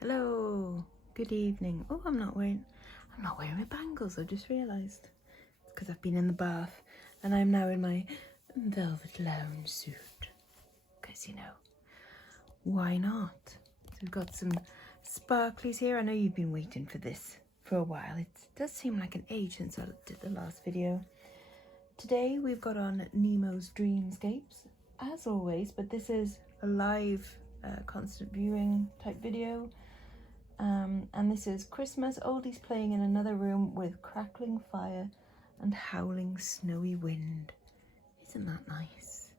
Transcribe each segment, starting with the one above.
Hello, good evening. Oh, I'm not wearing my bangles. I just realised because I've been in the bath and I'm now in my velvet lounge suit. Because why not? So we've got some sparklies here. I know you've been waiting for this for a while. It does seem like an age since I did the last video. Today we've got on Nemo's Dreamscapes, as always, but this is a live constant viewing type video. And this is Christmas oldies playing in another room with crackling fire and howling snowy wind. Isn't that nice?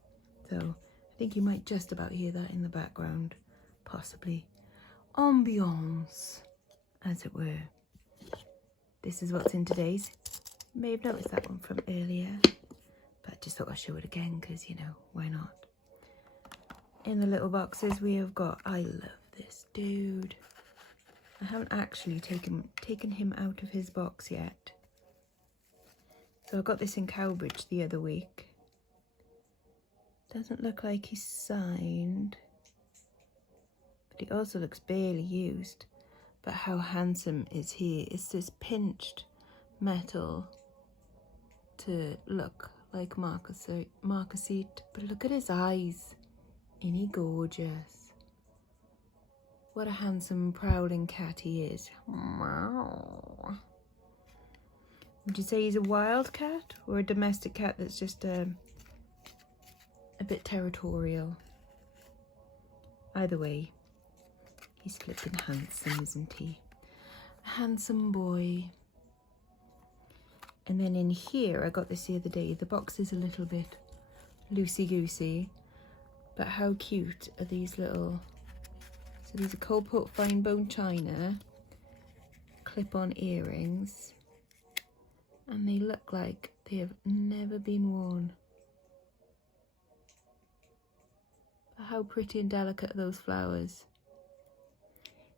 So I think you might just about hear that in the background, possibly. Ambiance, as it were. This is what's in today's. You may have noticed that one from earlier, but I just thought I'd show it again because, why not? In the little boxes we have got, I love this dude. I haven't actually taken him out of his box yet. So I got this in Cowbridge the other week. Doesn't look like he's signed, but he also looks barely used. But how handsome is he? It's this pinched metal to look like marquisite, but look at his eyes. Ain't he gorgeous? What a handsome, prowling cat he is. Wow. Would you say he's a wild cat or a domestic cat that's just a bit territorial? Either way, he's flipping handsome, isn't he? A handsome boy. And then in here, I got this the other day. The box is a little bit loosey-goosey, but how cute are these little... So these are Coldport fine bone china, clip-on earrings, and they look like they have never been worn. But how pretty and delicate are those flowers.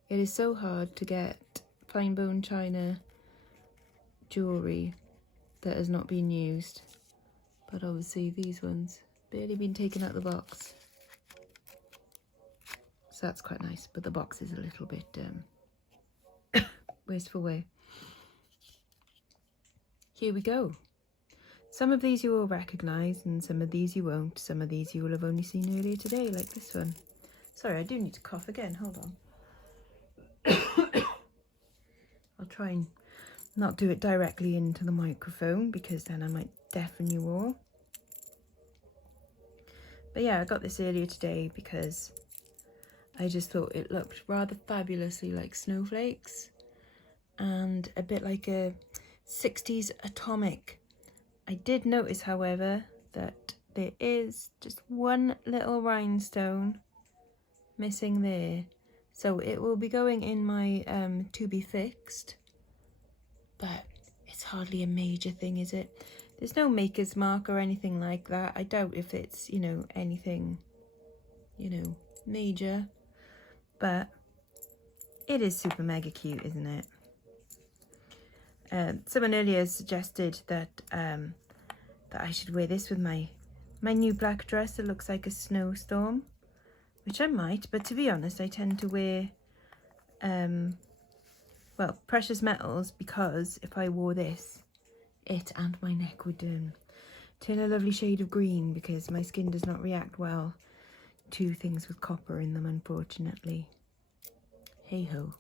It is so hard to get fine bone china jewellery that has not been used, but obviously these ones barely been taken out of the box. So that's quite nice, but the box is a little bit wasteful way. Here we go. Some of these you will recognise and some of these you won't. Some of these you will have only seen earlier today, like this one. Sorry, I do need to cough again, hold on. I'll try and not do it directly into the microphone because then I might deafen you all. But yeah, I got this earlier today because I just thought it looked rather fabulously like snowflakes and a bit like a 60s atomic. I did notice, however, that there is just one little rhinestone missing there. So it will be going in my to be fixed, but it's hardly a major thing, is it? There's no maker's mark or anything like that. I doubt if it's, anything, major. But it is super mega cute, isn't it? Someone earlier suggested that that I should wear this with my new black dress that looks like a snowstorm, which I might. But to be honest, I tend to wear well, precious metals, because if I wore this, it and my neck would turn a lovely shade of green, because my skin does not react well to things with copper in them, unfortunately. Hey ho,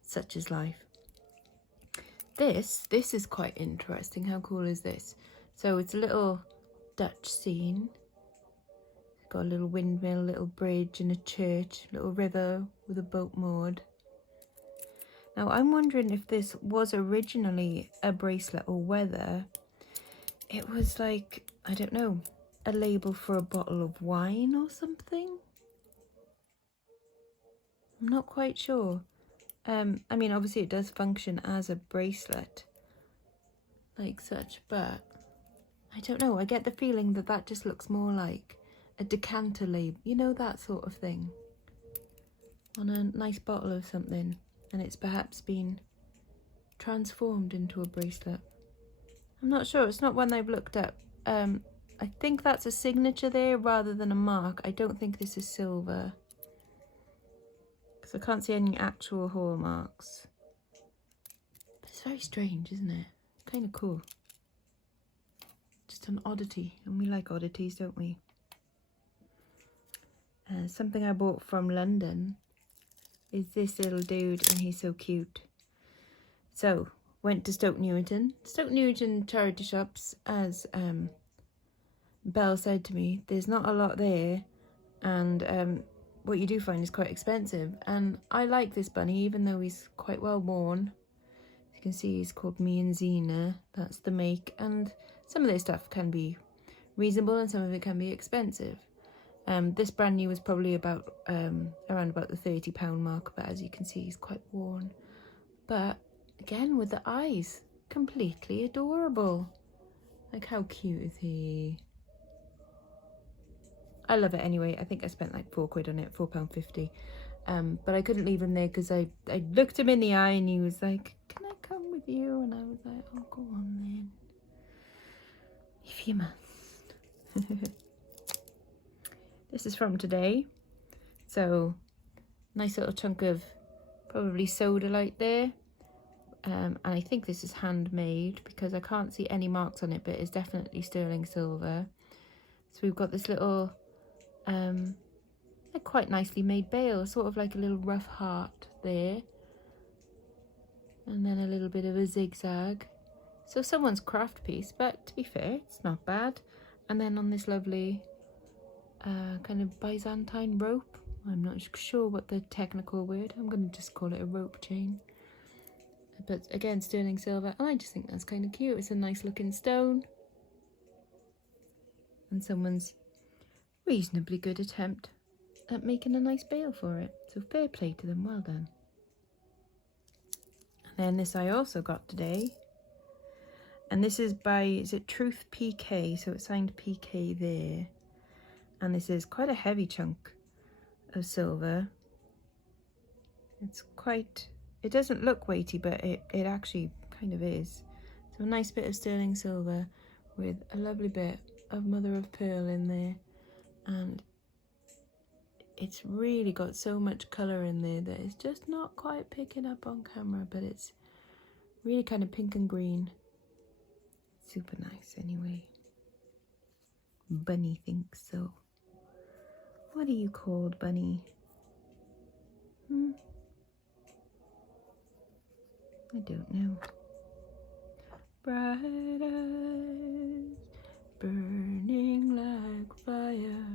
such is life. This is quite interesting. How cool is this? So it's a little Dutch scene. It's got a little windmill, little bridge and a church, little river with a boat moored. Now I'm wondering if this was originally a bracelet or whether it was like, I don't know, a label for a bottle of wine or something. I'm not quite sure. I mean, obviously it does function as a bracelet, like such, but I don't know. I get the feeling that that just looks more like a decanter label, that sort of thing, on a nice bottle of something, and it's perhaps been transformed into a bracelet. I'm not sure. It's not one I've looked at. I think that's a signature there rather than a mark. I don't think this is silver, because I can't see any actual hallmarks. But it's very strange, isn't it? Kind of cool. Just an oddity, and we like oddities, don't we? Something I bought from London is this little dude, and he's so cute. So, went to Stoke Newington. Stoke Newington charity shops, as Belle said to me, there's not a lot there, and what you do find is quite expensive. And I like this bunny, even though he's quite well worn. As you can see, he's called Me and Xena. That's the make, and some of their stuff can be reasonable and some of it can be expensive. This brand new was probably about around about the £30 mark, but as you can see, he's quite worn. But again, with the eyes, completely adorable. Like, how cute is he? I love it anyway. I think I spent like £4 on it, £4.50. But I couldn't leave him there because I looked him in the eye and he was like, "Can I come with you?" And I was like, "Oh, go on then, if you must." This is from today. So, nice little chunk of probably soda light there. And I think this is handmade because I can't see any marks on it, but it's definitely sterling silver. So we've got this little, quite nicely made bail, sort of like a little rough heart there. And then a little bit of a zigzag. So someone's craft piece, but to be fair, it's not bad. And then on this lovely kind of Byzantine rope. I'm not sure what the technical word, I'm going to just call it a rope chain. But again, sterling silver, and I just think that's kind of cute. It's a nice looking stone. And someone's reasonably good attempt at making a nice bail for it. So fair play to them, well done. And then this I also got today. And this is by, is it Truth PK? So it's signed PK there. And this is quite a heavy chunk of silver. It's quite, it doesn't look weighty, but it actually kind of is. So a nice bit of sterling silver with a lovely bit of mother of pearl in there. And it's really got so much colour in there that it's just not quite picking up on camera, but it's really kind of pink and green. Super nice anyway. Bunny thinks so. What are you called, Bunny? I don't know. Bright eyes, burning like fire.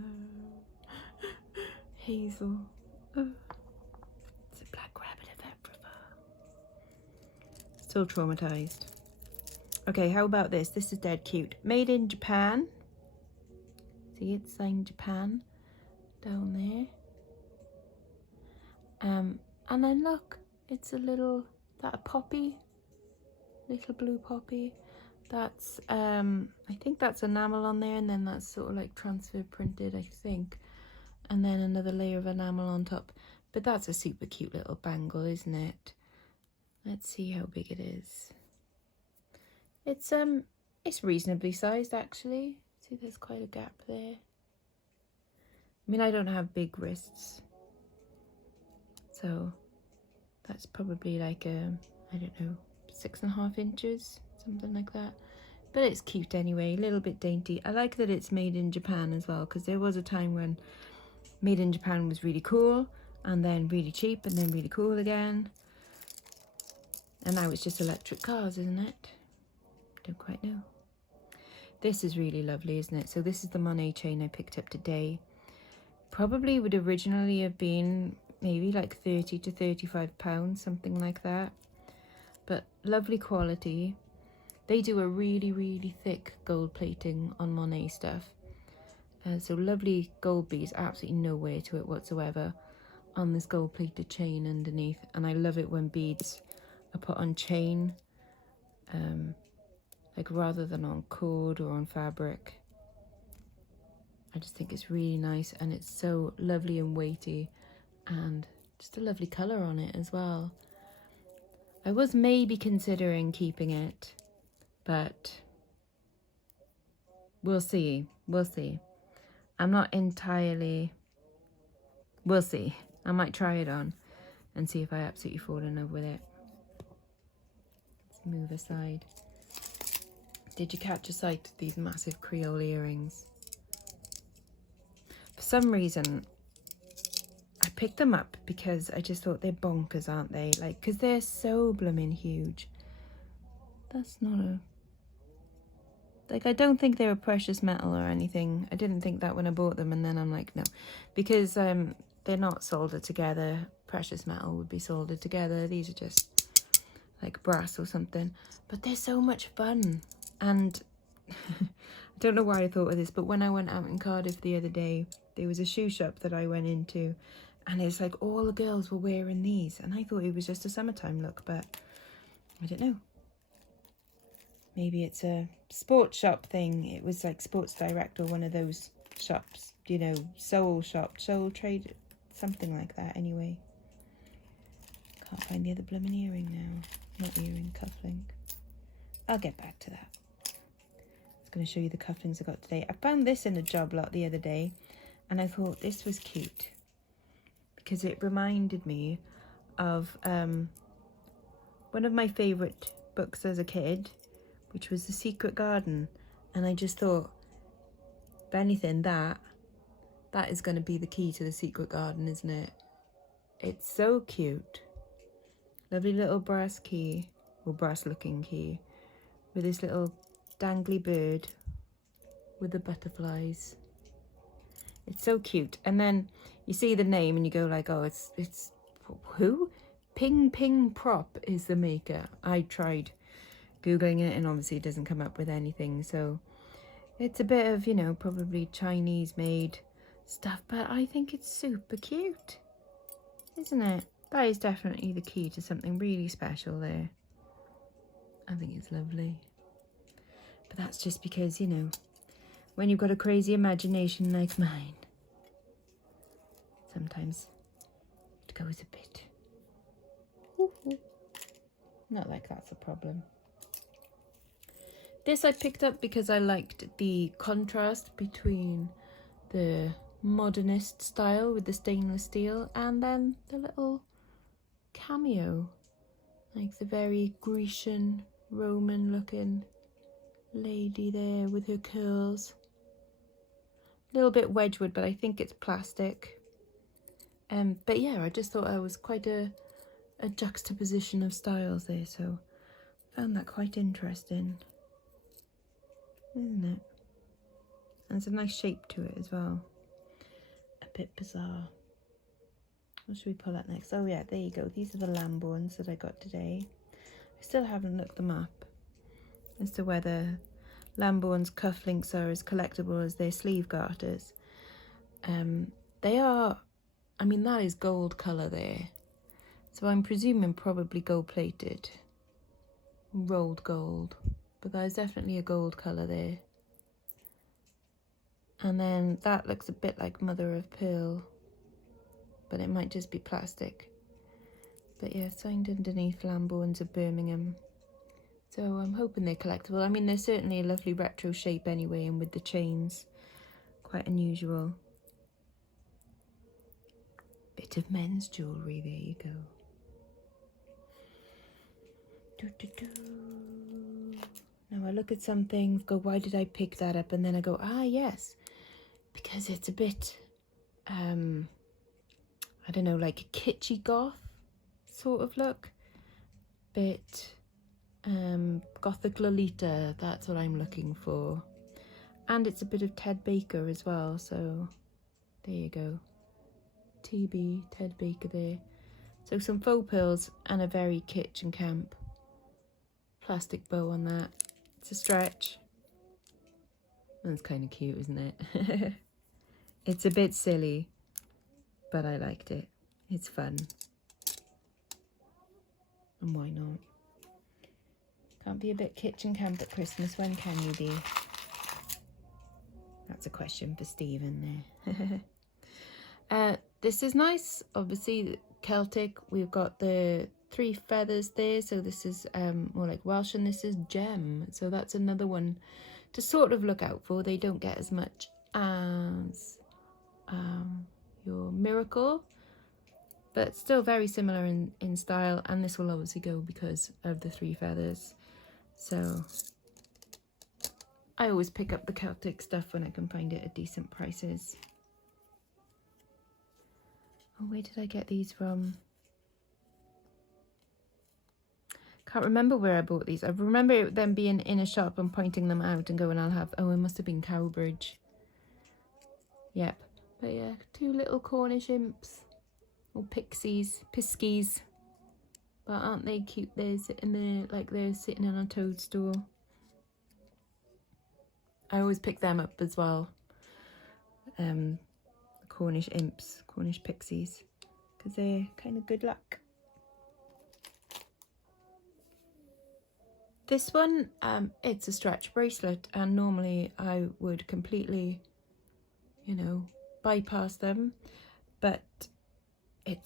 Hazel. It's a black rabbit of Africa. Still traumatized. Okay, how about this? This is dead cute. Made in Japan. See, it's signed Japan down there. And then look, it's a little, is that a poppy? Little blue poppy. That's, I think that's enamel on there, and then that's sort of like transfer printed, I think. And then another layer of enamel on top. But that's a super cute little bangle, isn't it? Let's see how big it is. It's reasonably sized actually. See, there's quite a gap there. I mean, I don't have big wrists, so that's probably like I don't know, 6.5 inches, something like that. But it's cute anyway, a little bit dainty. I like that it's made in Japan as well, because there was a time when made in Japan was really cool, and then really cheap, and then really cool again. And now it's just electric cars, isn't it? Don't quite know. This is really lovely, isn't it? So this is the Monet chain I picked up today. Probably would originally have been maybe like 30 to 35 pounds, something like that. But lovely quality. They do a really, really thick gold plating on Monet stuff. So lovely gold beads, absolutely no wear to it whatsoever on this gold plated chain underneath. And I love it when beads are put on chain, like rather than on cord or on fabric. I just think it's really nice, and it's so lovely and weighty, and just a lovely colour on it as well. I was maybe considering keeping it, but we'll see. We'll see. I'm not entirely... We'll see. I might try it on. and see if I absolutely fall in love with it. Let's move aside. Did you catch a sight of these massive Creole earrings? For some reason, I picked them up because I just thought they're bonkers, aren't they? Like, because they're so blooming huge. That's not a... Like, I don't think they're a precious metal or anything. I didn't think that when I bought them, and then I'm like, no. Because they're not soldered together. Precious metal would be soldered together. These are just like brass or something. But they're so much fun. And I don't know why I thought of this, but when I went out in Cardiff the other day, there was a shoe shop that I went into, and it's like all the girls were wearing these, and I thought it was just a summertime look, but I don't know. Maybe it's a sports shop thing. It was like Sports Direct or one of those shops, you know, Soul Shop, Soul Trade, something like that anyway. Can't find the other blooming earring now. Not earring, cufflink. I'll get back to that. I was going to show you the cufflinks I got today. I found this in a job lot the other day, and I thought this was cute because it reminded me of one of my favourite books as a kid, which was The Secret Garden. And I just thought, if anything, that is going to be the key to The Secret Garden, isn't it? It's so cute. Lovely little brass key, or brass looking key, with this little dangly bird with the butterflies. It's so cute. And then you see the name and you go like, oh, it's who? Ping Ping Prop is the maker. I tried Googling it and obviously it doesn't come up with anything. So it's a bit of, you know, probably Chinese made stuff, but I think it's super cute, isn't it? That is definitely the key to something really special there. I think it's lovely. But that's just because, you know, when you've got a crazy imagination like mine, sometimes it goes a bit. Woo-hoo. Not like that's a problem. This I picked up because I liked the contrast between the modernist style with the stainless steel and then the little cameo, like the very Grecian, Roman looking lady there with her curls. A little bit Wedgwood, but I think it's plastic. But yeah, I just thought I was quite a juxtaposition of styles there, so I found that quite interesting, isn't it? And it's a nice shape to it as well. A bit bizarre. What should we pull out next? Oh yeah, there you go. These are the Lamborns that I got today. I still haven't looked them up as to whether Lamborn's cufflinks are as collectible as their sleeve garters. They are, I mean, that is gold colour there. So I'm presuming probably gold plated. Rolled gold. But there's definitely a gold colour there. And then that looks a bit like mother of pearl, but it might just be plastic. But yeah, signed underneath Lamborns of Birmingham. So I'm hoping they're collectible. I mean, they're certainly a lovely retro shape anyway, and with the chains, quite unusual. Bit of men's jewellery, there you go. Now I look at something, go, why did I pick that up? And then I go, ah, yes, because it's a bit, I don't know, like a kitschy goth sort of look. Bit gothic Lolita, that's what I'm looking for. And it's a bit of Ted Baker as well, so there you go. TB, Ted Baker there. So some faux pearls and a very kitsch and camp plastic bow on that. It's a stretch. That's kind of cute, isn't it? It's a bit silly, but I liked it. It's fun. And why not? Can't be a bit kitsch and camp at Christmas, when can you be? That's a question for Stephen there. This is nice, obviously Celtic. We've got the 3 feathers there, so this is more like Welsh, and this is gem, so that's another one to sort of look out for. They don't get as much as your Miracle, but still very similar in style, and this will obviously go because of the 3 feathers. So I always pick up the Celtic stuff when I can find it at decent prices. Oh, where did I get these from? Can't remember where I bought these. I remember them being in a shop and pointing them out and going, I'll have, oh, it must have been Cowbridge. Yep. But yeah, 2 little Cornish imps, or piskies. But aren't they cute? They're sitting there like they're sitting on a toadstool. I always pick them up as well. Cornish imps, Cornish pixies, because they're kind of good luck. This one, it's a stretch bracelet, and normally I would completely, you know, bypass them, but I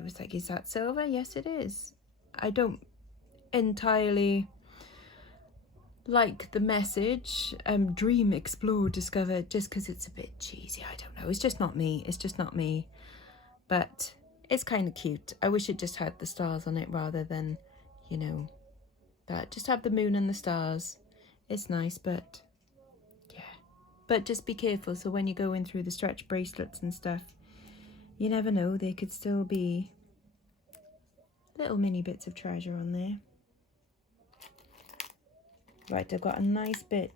was like, is that silver? Yes, it is. I don't entirely like the message, dream, explore, discover, just because it's a bit cheesy. I don't know, it's just not me, but it's kind of cute. I wish it just had the stars on it rather than, you know, that. Just have the moon and the stars. It's nice, but yeah, but just be careful. So when you go in through the stretch bracelets and stuff, you never know, there could still be little mini bits of treasure on there. Right, I've got a nice bit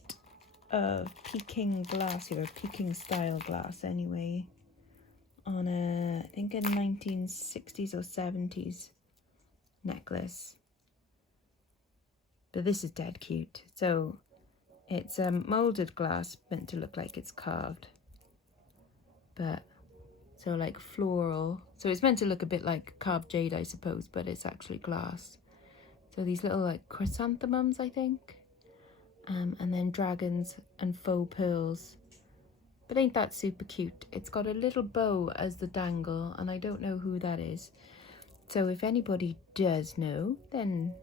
of Peking glass here, Peking style glass anyway, on a, I think a 1960s or 70s necklace. But this is dead cute. So it's moulded glass, meant to look like it's carved. But, so like floral. So it's meant to look a bit like carved jade, I suppose, but it's actually glass. So these little like chrysanthemums, I think. And then dragons and faux pearls. But ain't that super cute? It's got a little bow as the dangle, and I don't know who that is. So if anybody does know, then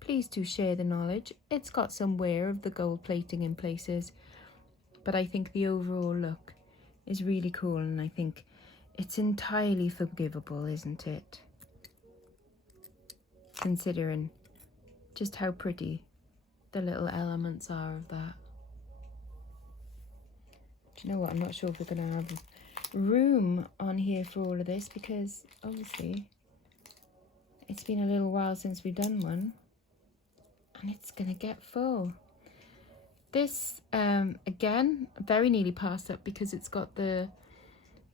please do share the knowledge. It's got some wear of the gold plating in places, but I think the overall look is really cool, and I think it's entirely forgivable, isn't it? Considering just how pretty the little elements are of that. Do you know what? I'm not sure if we're going to have room on here for all of this, because obviously it's been a little while since we've done one, and it's going to get full. This, again, very nearly passed up because it's got the,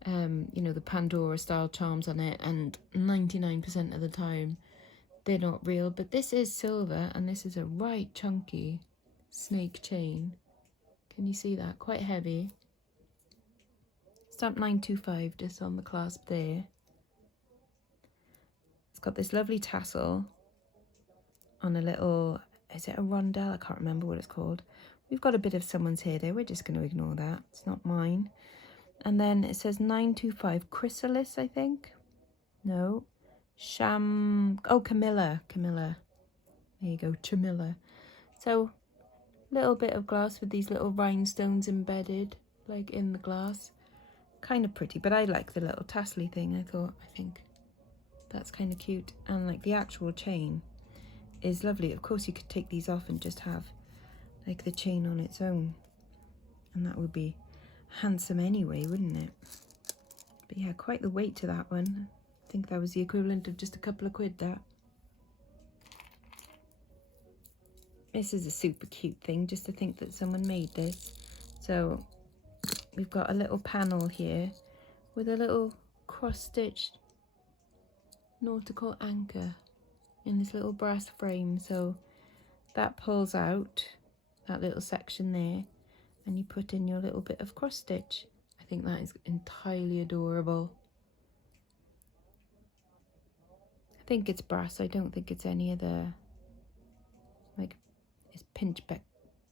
you know, the Pandora style charms on it, and 99% of the time they're not real. But this is silver, and this is a right chunky snake chain. Can you see that? Quite heavy. Stamp 925 just on the clasp there. It's got this lovely tassel on a little, is it a rondelle? I can't remember what it's called. We've got a bit of someone's hair there. We're just going to ignore that. It's not mine. And then it says 925 chrysalis, I think. No. Camilla. There you go, Chamilla. So, little bit of glass with these little rhinestones embedded, like in the glass. Kind of pretty, but I like the little tassely thing. I think that's kind of cute. And like the actual chain is lovely. Of course you could take these off and just have like the chain on its own, and that would be handsome anyway, wouldn't it? But yeah, quite the weight to that one. I think that was the equivalent of just a couple of quid, that. This is a super cute thing, just to think that someone made this. So we've got a little panel here with a little cross-stitched nautical anchor in this little brass frame. So that pulls out that little section there, and you put in your little bit of cross-stitch. I think that is entirely adorable. I think it's brass. I don't think it's any other, like, it's pinchbeck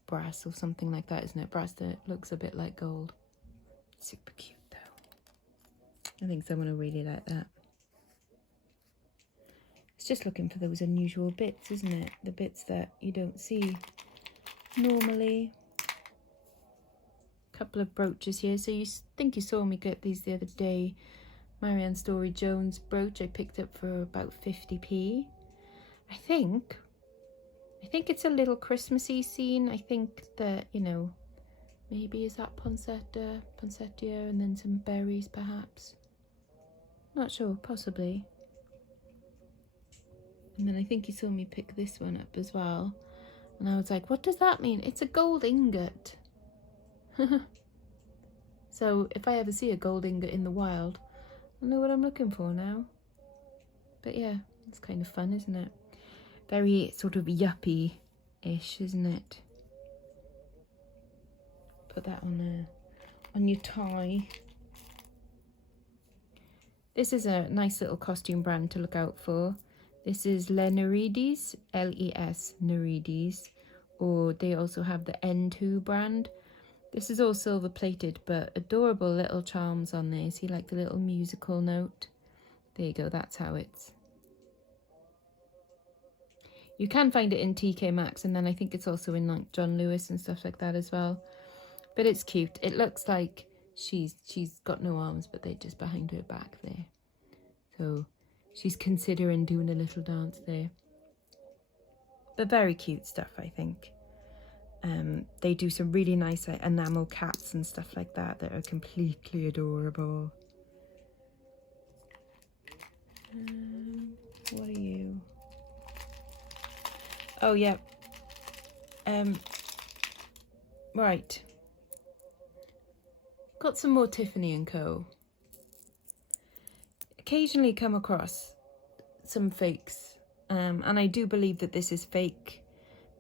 brass or something like that, isn't it? Brass that looks a bit like gold. Super cute though. I think someone will really like that. It's just looking for those unusual bits, isn't it? The bits that you don't see normally. Couple of brooches here. So you think you saw me get these the other day. Marianne Story Jones brooch I picked up for about 50p. I think it's a little Christmassy scene. I think that, you know, maybe is that poinsettia and then some berries perhaps. Not sure, possibly. And then I think he saw me pick this one up as well. And I was like, what does that mean? It's a gold ingot. So if I ever see a gold ingot in the wild, I know what I'm looking for now. But yeah, it's kind of fun, isn't it? Very sort of yuppie-ish, isn't it? Put that on your tie. This is a nice little costume brand to look out for. This is Lenerides, L-E-S, Nerides, or they also have the N2 brand. This is all silver plated, but adorable little charms on there. See, like the little musical note. There you go, that's how it's. You can find it in TK Maxx, and then I think it's also in like John Lewis and stuff like that as well. But it's cute. It looks like she's got no arms, but they're just behind her back there. So she's considering doing a little dance there. But very cute stuff, I think. They do some really nice like, enamel cats and stuff like that that are completely adorable. What are you? Oh, yeah. Right. Got some more Tiffany & Co. Occasionally come across some fakes. And I do believe that this is fake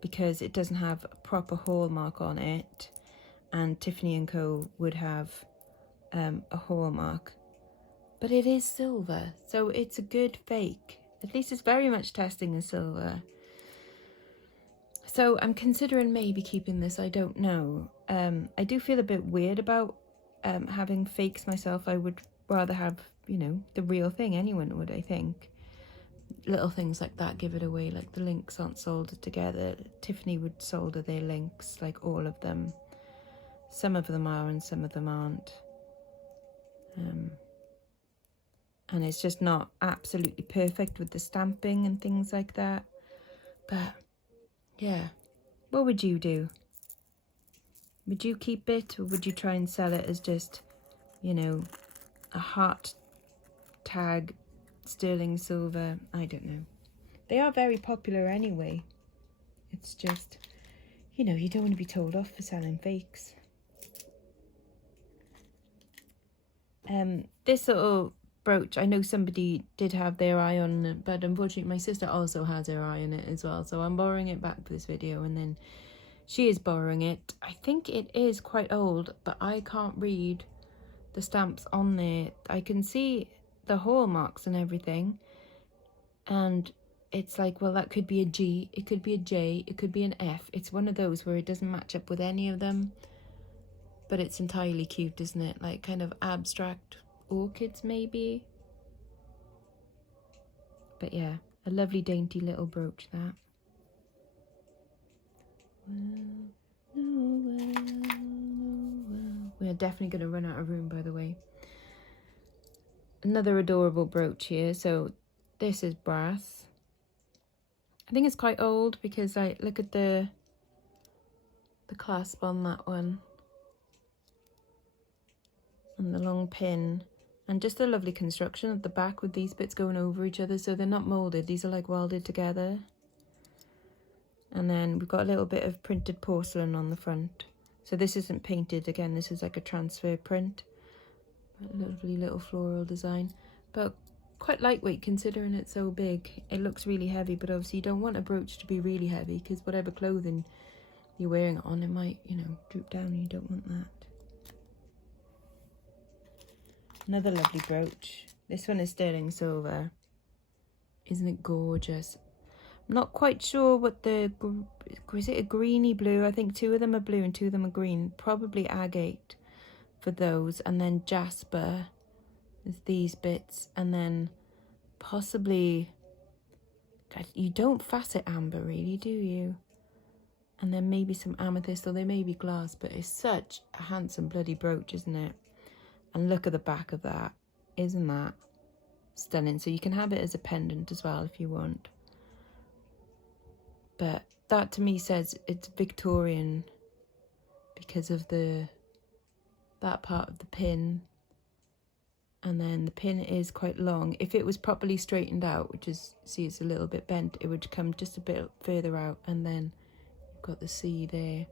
because it doesn't have a proper hallmark on it. And Tiffany & Co. would have a hallmark. But it is silver, so it's a good fake. At least it's very much testing as silver. So I'm considering maybe keeping this, I don't know. I do feel a bit weird about having fakes myself. I would rather have, you know, the real thing. Anyone would, I think. Little things like that give it away, like the links aren't soldered together. Tiffany would solder their links, like all of them. Some of them are and some of them aren't. And it's just not absolutely perfect with the stamping and things like that. But yeah, what would you do? Would you keep it, or would you try and sell it as just, you know, a heart tag sterling silver? I don't know. They are very popular anyway. It's just, you know, you don't want to be told off for selling fakes. This little brooch, I know somebody did have their eye on it, but unfortunately my sister also has her eye on it as well, so I'm borrowing it back for this video, and then she is borrowing it. I think it is quite old, but I can't read the stamps on there. I can see the hallmarks and everything, and it's like, well, that could be a G, it could be a J, it could be an F. It's one of those where it doesn't match up with any of them, but it's entirely cute, isn't it? Like kind of abstract orchids maybe. But yeah, a lovely dainty little brooch that. We're definitely going to run out of room, by the way. Another adorable brooch here. So this is brass. I think it's quite old because I look at the clasp on that one. And the long pin. And just a lovely construction at the back with these bits going over each other. So they're not moulded. These are like welded together. And then we've got a little bit of printed porcelain on the front. So this isn't painted. Again, this is like a transfer print. A lovely little floral design. But quite lightweight considering it's so big. It looks really heavy, but obviously you don't want a brooch to be really heavy because whatever clothing you're wearing it on, it might, you know, droop down and you don't want that. Another lovely brooch. This one is sterling silver. Isn't it gorgeous? I'm not quite sure what the, is it a greeny blue? I think two of them are blue and two of them are green. Probably agate for those. And then jasper is these bits. And then possibly, God, you don't facet amber really, do you? And then maybe some amethyst, or they may be glass, but it's such a handsome bloody brooch, isn't it? And look at the back of that. Isn't that stunning? So you can have it as a pendant as well if you want. But that to me says it's Victorian because of that part of the pin. And then the pin is quite long. If it was properly straightened out, which is, see, it's a little bit bent, it would come just a bit further out, and then you've got the C there.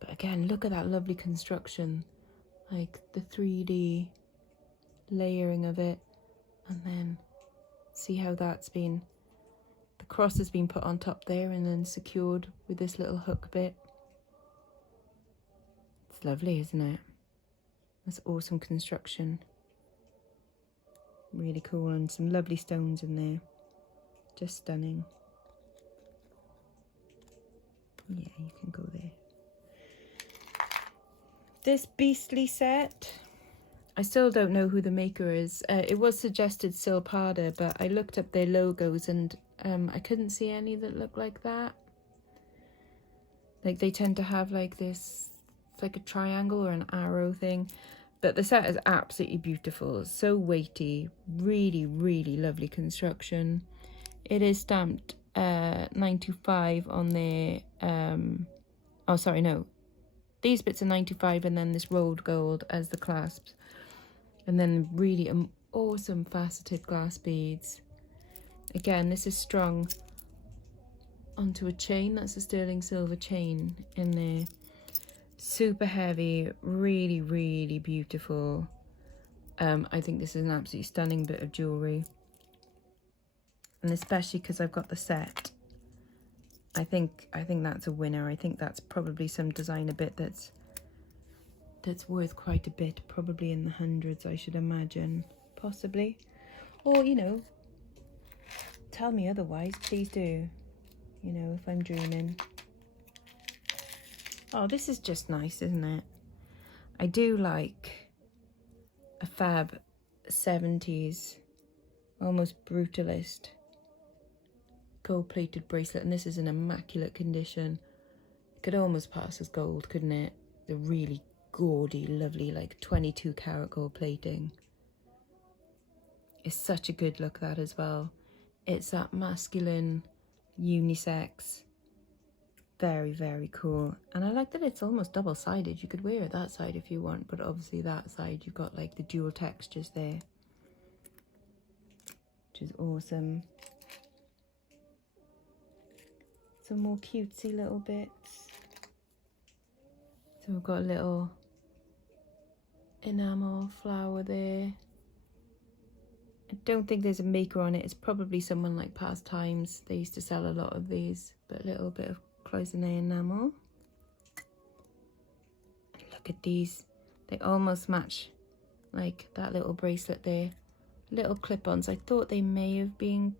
But again, look at that lovely construction, like the 3D layering of it, and then see how that's been, the cross has been put on top there and then secured with this little hook bit. It's lovely, isn't it? That's awesome construction. Really cool, and some lovely stones in there. Just stunning. Yeah, you can go there. This beastly set, I still don't know who the maker is. It was suggested Silpada, but I looked up their logos and I couldn't see any that look like that. Like they tend to have like this, it's like a triangle or an arrow thing. But the set is absolutely beautiful. It's so weighty, really, really lovely construction. It is stamped 925 on their, oh sorry, no. These bits are 95 and then this rolled gold as the clasps. And then really awesome faceted glass beads. Again, this is strung onto a chain. That's a sterling silver chain in there. Super heavy, really, really beautiful. I think this is an absolutely stunning bit of jewellery. And especially because I've got the set. I think that's a winner. I think that's probably some designer bit that's worth quite a bit, probably in the hundreds, I should imagine, possibly. Or, you know, tell me otherwise, please do, you know, if I'm dreaming. Oh, this is just nice, isn't it? I do like a fab 70s, almost brutalist gold-plated bracelet, and this is in immaculate condition. It could almost pass as gold, couldn't it? The really gaudy, lovely, like 22 karat gold plating. It's such a good look, that as well. It's that masculine, unisex, very, very cool. And I like that it's almost double-sided. You could wear it that side if you want, but obviously that side you've got like the dual textures there, which is awesome. Some more cutesy little bits. So we've got a little enamel flower there. I don't think there's a maker on it. It's probably someone like Past Times. They used to sell a lot of these, but a little bit of cloisonné enamel. Look at these. They almost match like that little bracelet there. Little clip-ons. I thought they may have been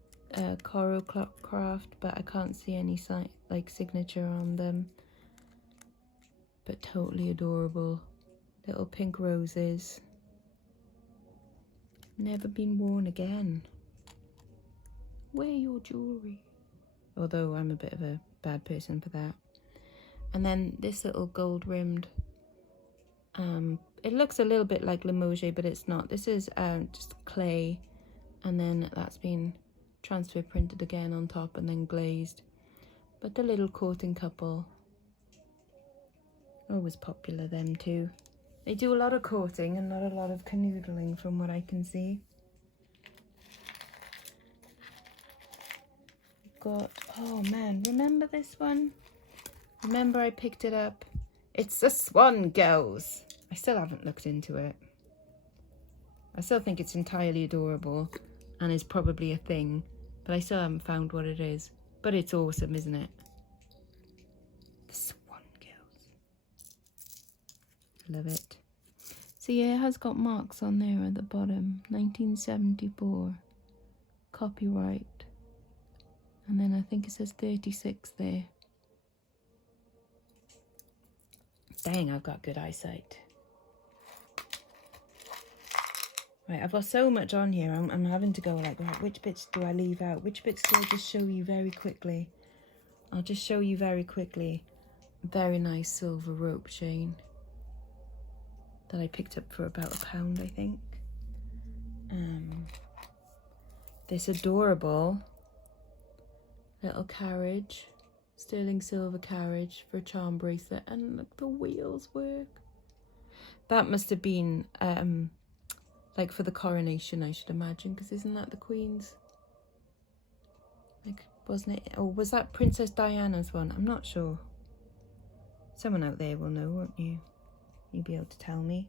coral craft, but I can't see any like signature on them. But totally adorable. Little pink roses. Never been worn again. Wear your jewellery. Although I'm a bit of a bad person for that. And then this little gold rimmed, it looks a little bit like Limoges, but it's not. This is just clay, and then that's been transfer printed again on top and then glazed. But the little courting couple, always popular, them too. They do a lot of courting and not a lot of canoodling from what I can see. Got, oh man, remember this one? Remember I picked it up? It's the SWAN girls. I still haven't looked into it. I still think it's entirely adorable and is probably a thing, but I still haven't found what it is. But it's awesome, isn't it? The SWAN girls. Love it. So yeah, it has got marks on there at the bottom. 1974. Copyright. And then I think it says 36 there. Dang, I've got good eyesight. Right, I've got so much on here. I'm having to go like, right, which bits do I leave out? Which bits do I just show you very quickly? I'll just show you very quickly. Very nice silver rope chain that I picked up for about £1, I think. this adorable little carriage, sterling silver carriage for a charm bracelet, and look, the wheels work. That must have been like for the coronation, I should imagine, because isn't that the Queen's? Like, wasn't it? Or was that Princess Diana's one? I'm not sure. Someone out there will know, won't you? You'll be able to tell me.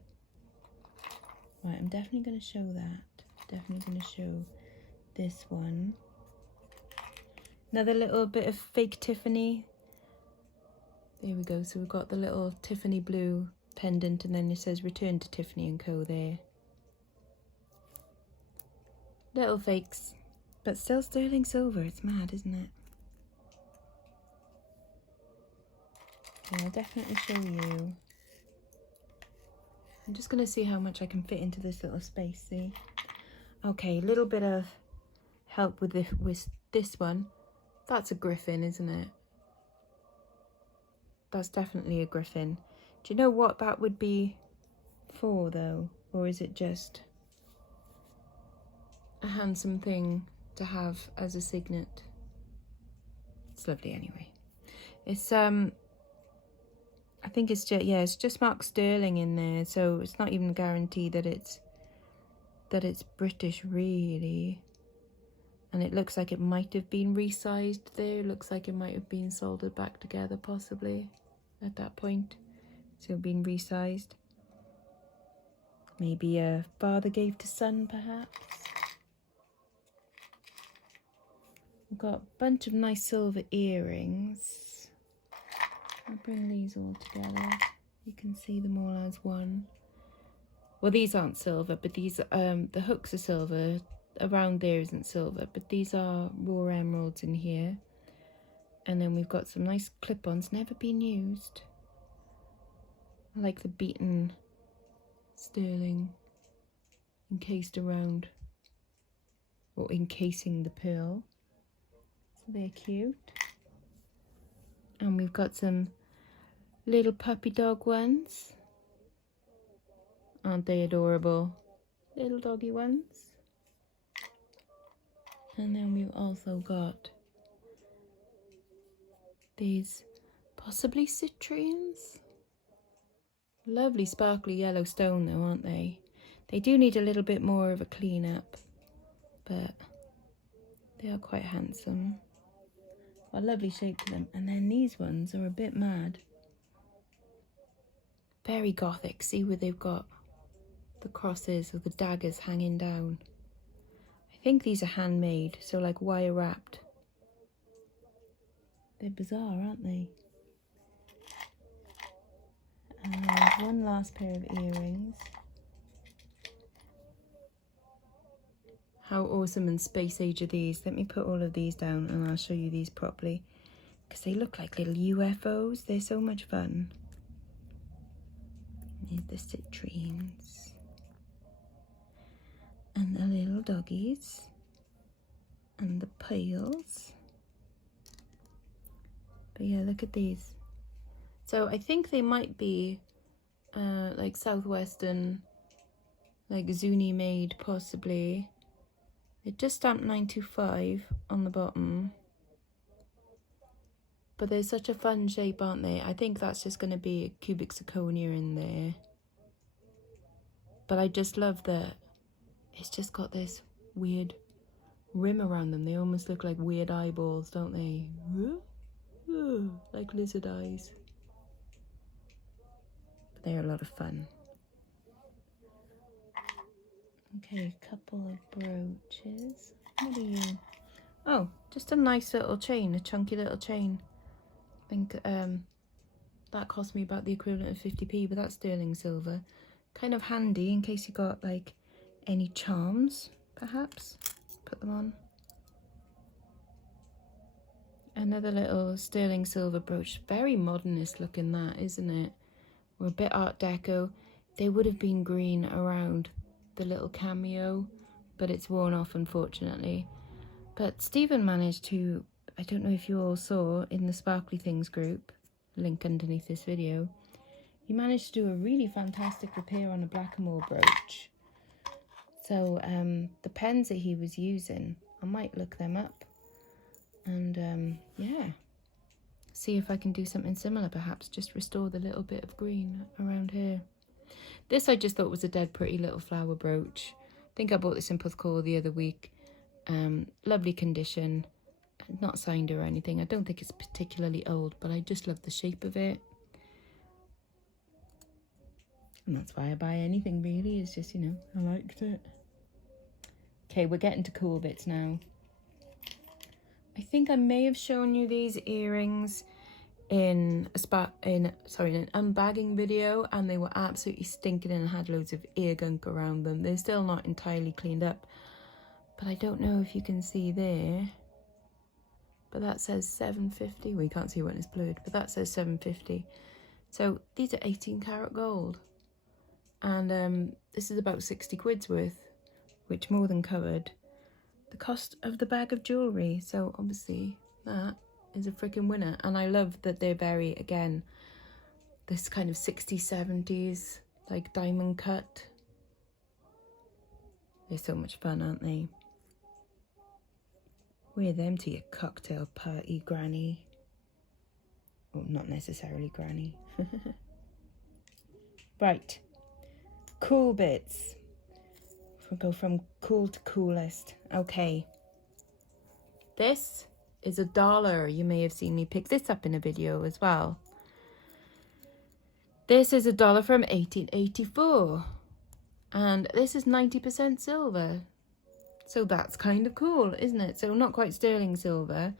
Right, I'm definitely going to show that. Definitely going to show this one. Another little bit of fake Tiffany. There we go. So we've got the little Tiffany blue pendant, and then it says Return to Tiffany & Co. there. Little fakes, but still sterling silver. It's mad, isn't it? Okay, I'll definitely show you. I'm just going to see how much I can fit into this little space, see? Okay, a little bit of help with this one. That's a griffin, isn't it? That's definitely a griffin. Do you know what that would be for, though? Or is it just a handsome thing to have as a signet? It's lovely anyway. It's I think it's just, yeah, it's just marked sterling in there, so it's not even guaranteed that it's British, really. And it looks like it might have been resized there. It looks like it might have been soldered back together, possibly, at that point. So been resized. Maybe a father gave to son, perhaps. We've got a bunch of nice silver earrings. I'll bring these all together. You can see them all as one. Well, these aren't silver, but these, the hooks are silver. Around there isn't silver, but these are raw emeralds in here. And then we've got some nice clip-ons, never been used. I like the beaten sterling encased around, or encasing the pearl. So they're cute. And we've got some little puppy dog ones. Aren't they adorable? Little doggy ones. And then we've also got these possibly citrines. Lovely sparkly yellow stone though, aren't they? They do need a little bit more of a clean up, but they are quite handsome. Got a lovely shape to them. And then these ones are a bit mad. Very gothic. See where they've got the crosses or the daggers hanging down. I think these are handmade, so like wire wrapped. They're bizarre, aren't they? And one last pair of earrings. How awesome and space age are these? Let me put all of these down and I'll show you these properly, because they look like little UFOs. They're so much fun. Here's the citrines. And the little doggies. And the pearls. But yeah, look at these. So I think they might be like Southwestern, like Zuni made, possibly. They're just stamped 925 on the bottom. But they're such a fun shape, aren't they? I think that's just going to be a cubic zirconia in there. But I just love that it's just got this weird rim around them. They almost look like weird eyeballs, don't they? Like lizard eyes. But they're a lot of fun. Okay, a couple of brooches. What are you? Oh, just a nice little chain, a chunky little chain. I think that cost me about the equivalent of 50p, but that's sterling silver. Kind of handy in case you got like any charms, perhaps. Put them on. Another little sterling silver brooch. Very modernist looking, that, isn't it? Or a bit art deco. They would have been green around the little cameo, but it's worn off, unfortunately. But Stephen managed to, I don't know if you all saw in the Sparkly Things group, link underneath this video, he managed to do a really fantastic repair on a blackamoor brooch. So the pens that he was using, I might look them up and yeah, see if I can do something similar, perhaps just restore the little bit of green around here. This I just thought was a dead pretty little flower brooch. I think I bought this in Puthcall the other week. Lovely condition, not signed or anything. I don't think it's particularly old, but I just love the shape of it. And that's why I buy anything really, is just, you know, I liked it. Okay, we're getting to cool bits now. I think I may have shown you these earrings in an unbagging video, and they were absolutely stinking and had loads of ear gunk around them. They're still not entirely cleaned up, but I don't know if you can see there, but that says 750. We can't see when it's blurred, but that says 750. So these are 18 karat gold, and this is about 60 quid's worth, which more than covered the cost of the bag of jewellery. So obviously that is a freaking winner. And I love that they're very, again, this kind of 60s, 70s, like diamond cut. They're so much fun, aren't they? Wear them to your cocktail party, granny. Well, not necessarily granny. Right, cool bits. We'll go from cool to coolest. Okay, this is $1. You may have seen me pick this up in a video as well. This is $1 from 1884, and this is 90% silver. So that's kind of cool, isn't it? So not quite sterling silver,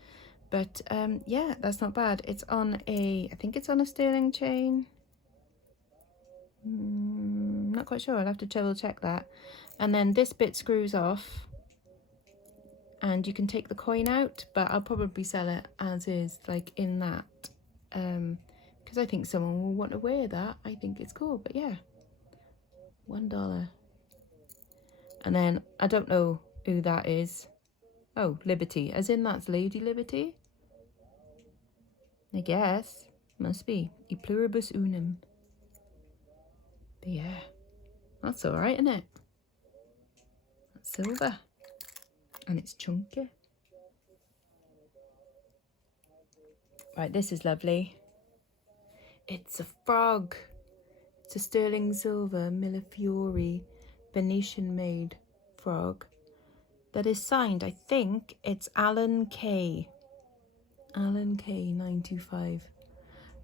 but yeah, that's not bad. It's on a, I think it's on a sterling chain. Not quite sure, I'll have to double check that. And then this bit screws off and you can take the coin out, but I'll probably sell it as is, like in that, because I think someone will want to wear that. I think it's cool, but yeah, $1. And then I don't know who that is. Oh, Liberty, as in that's Lady Liberty, I guess. Must be e pluribus unum. But yeah, that's all right, isn't it? That's silver and it's chunky. Right, this is lovely. It's a frog. It's a sterling silver Millefiori Venetian made frog that is signed, I think it's Alan K. Alan K 925.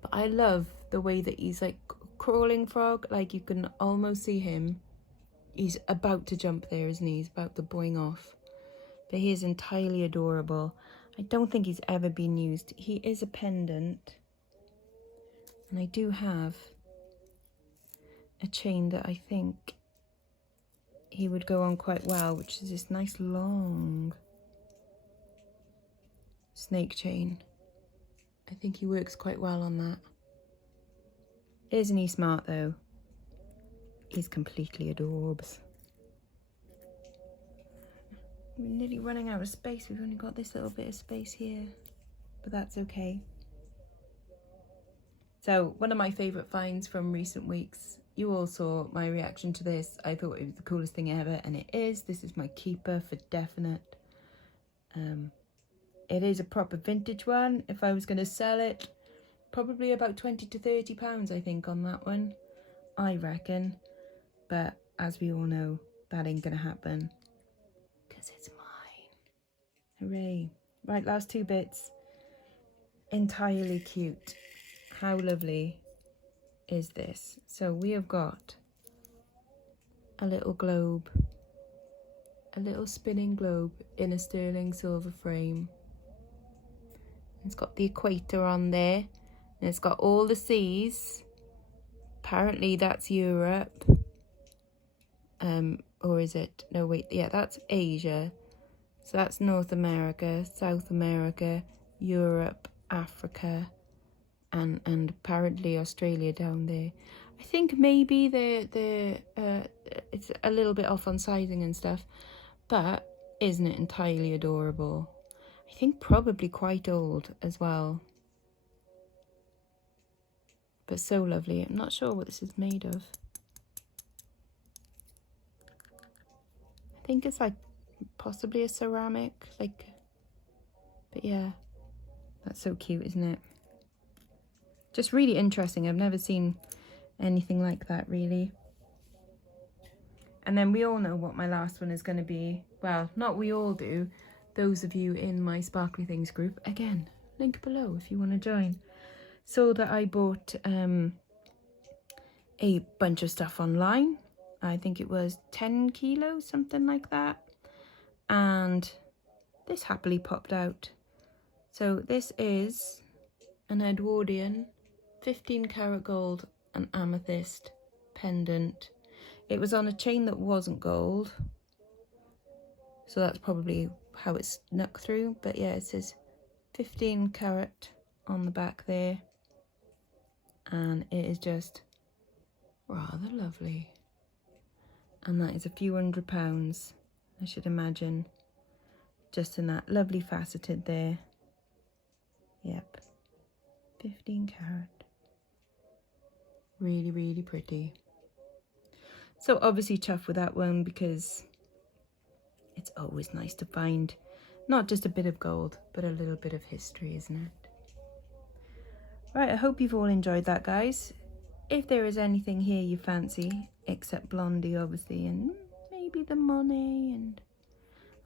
But I love the way that he's like crawling frog, like you can almost see him. He's about to jump there, isn't he? He's about to boing off. But he is entirely adorable. I don't think he's ever been used. He is a pendant. And I do have a chain that I think he would go on quite well, which is this nice long snake chain. I think he works quite well on that. Isn't he smart though? He's completely adorbs. We're nearly running out of space. We've only got this little bit of space here, but that's okay. So one of my favourite finds from recent weeks, you all saw my reaction to this. I thought it was the coolest thing ever, and it is. This is my keeper for definite. It is a proper vintage one. If I was going to sell it, probably about 20 to 30 pounds, I think, on that one, I reckon. But as we all know, that ain't going to happen because it's mine. Hooray. Right, last two bits. Entirely cute. How lovely is this? So we have got a little globe, a little spinning globe in a sterling silver frame. It's got the equator on there, and it's got all the seas. Apparently that's Europe. Or is it? No, wait, yeah, that's Asia. So that's North America, South America, Europe, Africa, and apparently Australia down there. I think maybe it's a little bit off on sizing and stuff, but isn't it entirely adorable? I think probably quite old as well, but so lovely. I'm not sure what this is made of. think it's like possibly a ceramic, like, but yeah, that's so cute, isn't it? Just really interesting. I've never seen anything like that, really. And then we all know what my last one is going to be. Well, not we all do. Those of you in my Sparkly Things group, again, link below if you want to join. So that I bought a bunch of stuff online. I think it was 10 kilos, something like that. And this happily popped out. So this is an Edwardian 15 karat gold and amethyst pendant. It was on a chain that wasn't gold, so that's probably how it snuck through. But yeah, it says 15 karat on the back there, and it is just rather lovely. And that is a few £100, I should imagine, just in that lovely faceted there. Yep, 15 karat. Really, really pretty. So obviously chuffed with that one, because it's always nice to find not just a bit of gold, but a little bit of history, isn't it? Right, I hope you've all enjoyed that, guys. If there is anything here you fancy, except Blondie, obviously, and maybe the Monet, and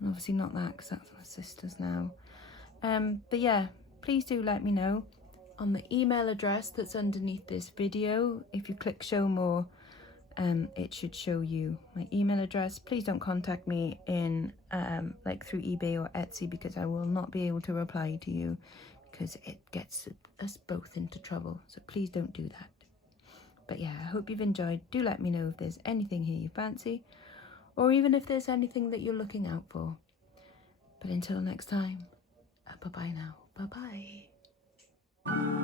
obviously not that, because that's my sister's now. But yeah, please do let me know on the email address that's underneath this video. If you click show more, it should show you my email address. Please don't contact me in like through eBay or Etsy, because I will not be able to reply to you, because it gets us both into trouble. So please don't do that. But yeah, I hope you've enjoyed. Do let me know if there's anything here you fancy, or even if there's anything that you're looking out for. But until next time, bye bye now. Bye bye.